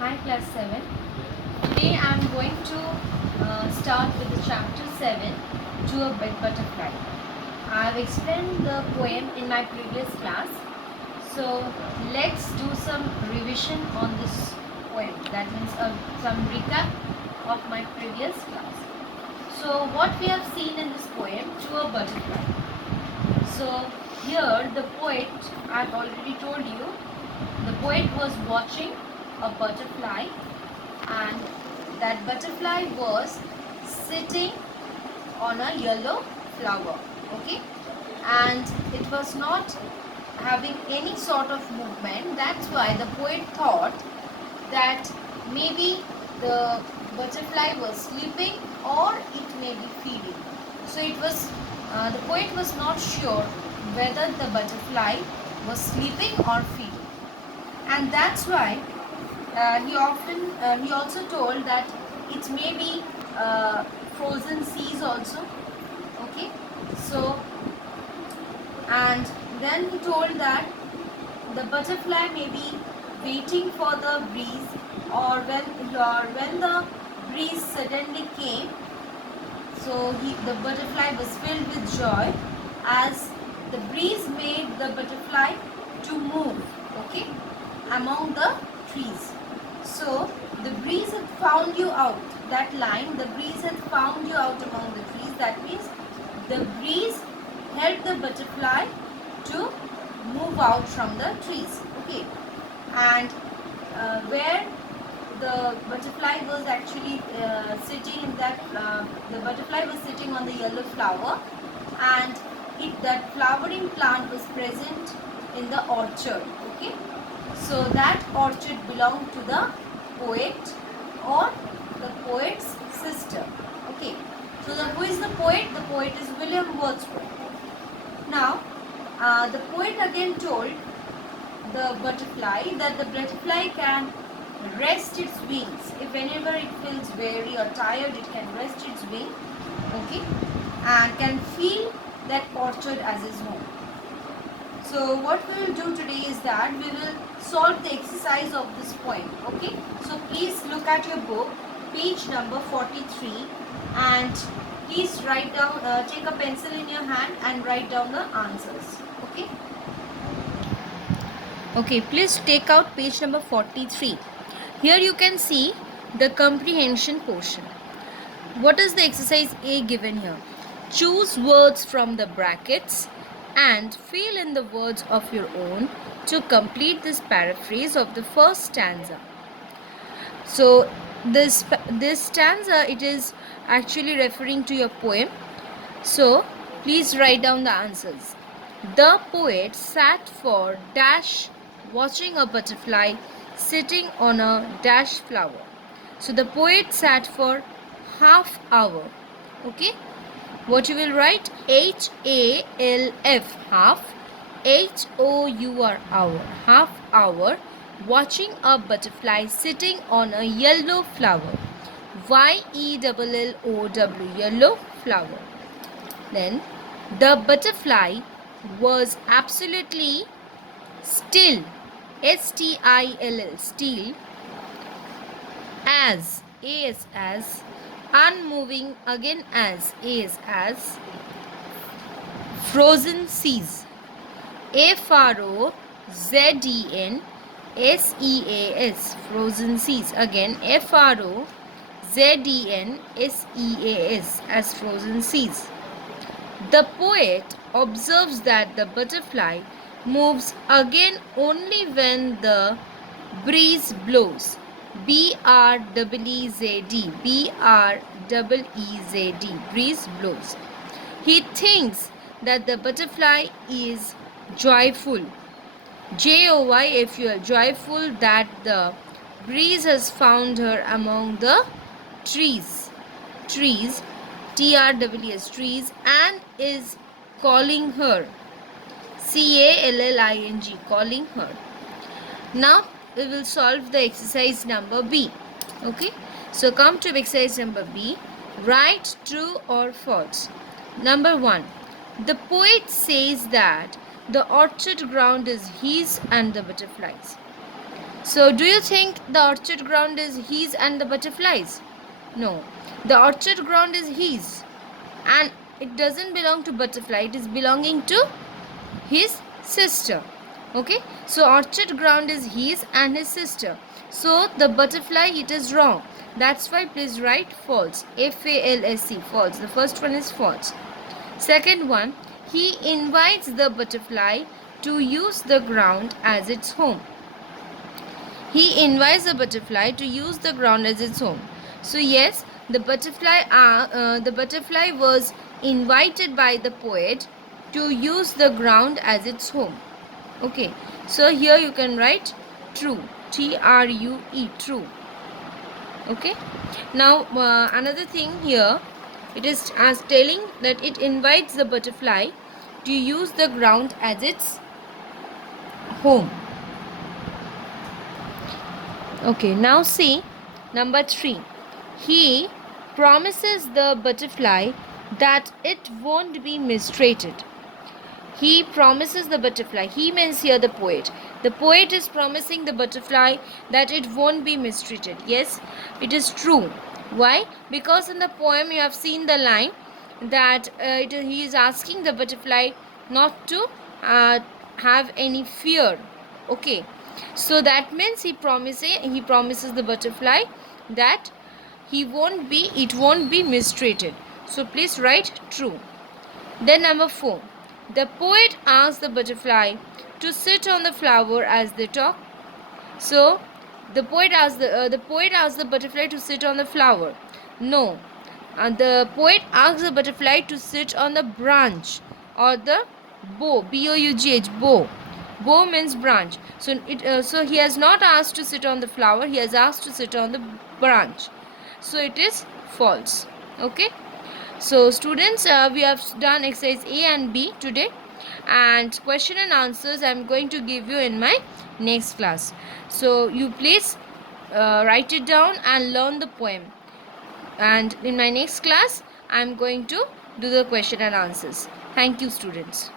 Hi class 7. Today I am going to start with the chapter 7, To a Big Butterfly. I have explained the poem in my previous class. So let's do some revision on this poem. That means some recap of my previous class. So what we have seen in this poem, To a Butterfly. So here the poet, I have already told you, the poet was watching a butterfly, and that butterfly was sitting on a yellow flower, okay, and it was not having any sort of movement. That's why the poet thought that maybe the butterfly was sleeping or it may be feeding. So it was the poet was not sure whether the butterfly was sleeping or feeding, and that's why he also told that it may be frozen seas also, okay. So and then he told that the butterfly may be waiting for the breeze, or when the breeze suddenly came, so the butterfly was filled with joy as the breeze made the butterfly to move, okay, among the trees. So the breeze had found you out. That line, the breeze had found you out among the trees. That means the breeze helped the butterfly to move out from the trees. Okay, and where the butterfly was actually sitting in that, the butterfly was sitting on the yellow flower, and that flowering plant was present in the orchard. Okay, so that orchard belonged to the poet or the poet's sister. Okay, so who is the poet? The poet is William Wordsworth. Now, the poet again told the butterfly that the butterfly can rest its wings. If whenever it feels weary or tired, it can rest its wing, okay, and can feel that orchard as its home. So what we will do today is that we will solve the exercise of this poem, okay. So please look at your book, page number 43, and please write down, take a pencil in your hand and write down the answers, okay. Okay, please take out page number 43. Here you can see the comprehension portion. What is the exercise A given here? Choose words from the brackets and fill in the words of your own to complete this paraphrase of the first stanza. So this stanza, it is actually referring to your poem. So please write down the answers. The poet sat for dash watching a butterfly sitting on a dash flower. So the poet sat for half hour. Okay, what you will write? HALF, half, HOUR, hour, half hour, watching a butterfly sitting on a yellow flower. YELLOW, yellow flower. Then the butterfly was absolutely still, STILL, still, as, as, unmoving, again as, frozen seas, FROZEN SEAS, frozen seas, again FROZEN SEAS, as frozen seas. The poet observes that the butterfly moves again only when the breeze blows. BREEZD, BREEZD, breeze blows. He thinks that the butterfly is joyful, JOYFUL, joyful that the breeze has found her among the trees, TREES, trees, and is calling her, CALLING, calling her. Now we will solve the exercise number B. Okay, so come to exercise number B. Write true or false. Number 1. The poet says that the orchard ground is his and the butterflies. So do you think the orchard ground is his and the butterflies? No. The orchard ground is his and it doesn't belong to butterfly. It is belonging to his sister. Okay. So orchard ground is his and his sister. So the butterfly, it is wrong. That's why please write false. F-A-L-S-E. False. The first one is false. Second one, he invites the butterfly to use the ground as its home. He invites the butterfly to use the ground as its home. So yes, the butterfly was invited by the poet to use the ground as its home. Okay, so here you can write true. T-R-U-E, true. Okay. Now another thing here, it is as telling that it invites the butterfly to use the ground as its home. Okay, now see number 3. He promises the butterfly that it won't be mistreated. He promises the butterfly. He means here the poet. The poet is promising the butterfly that it won't be mistreated. Yes, it is true. Why? Because in the poem you have seen the line that he is asking the butterfly not to have any fear. Okay, so that means he promises the butterfly that it won't be mistreated. So please write true. Then number 4. The poet asks the butterfly to sit on the flower as they talk. So the poet asks the butterfly to sit on the flower. No, the poet asks the butterfly to sit on the branch or the bough. B-O-U-G-H, bough. Bough means branch. So he has not asked to sit on the flower. He has asked to sit on the branch. So it is false. Okay. So students, we have done exercise A and B today, and question and answers I am going to give you in my next class. So you please write it down and learn the poem, and in my next class I am going to do the question and answers. Thank you students.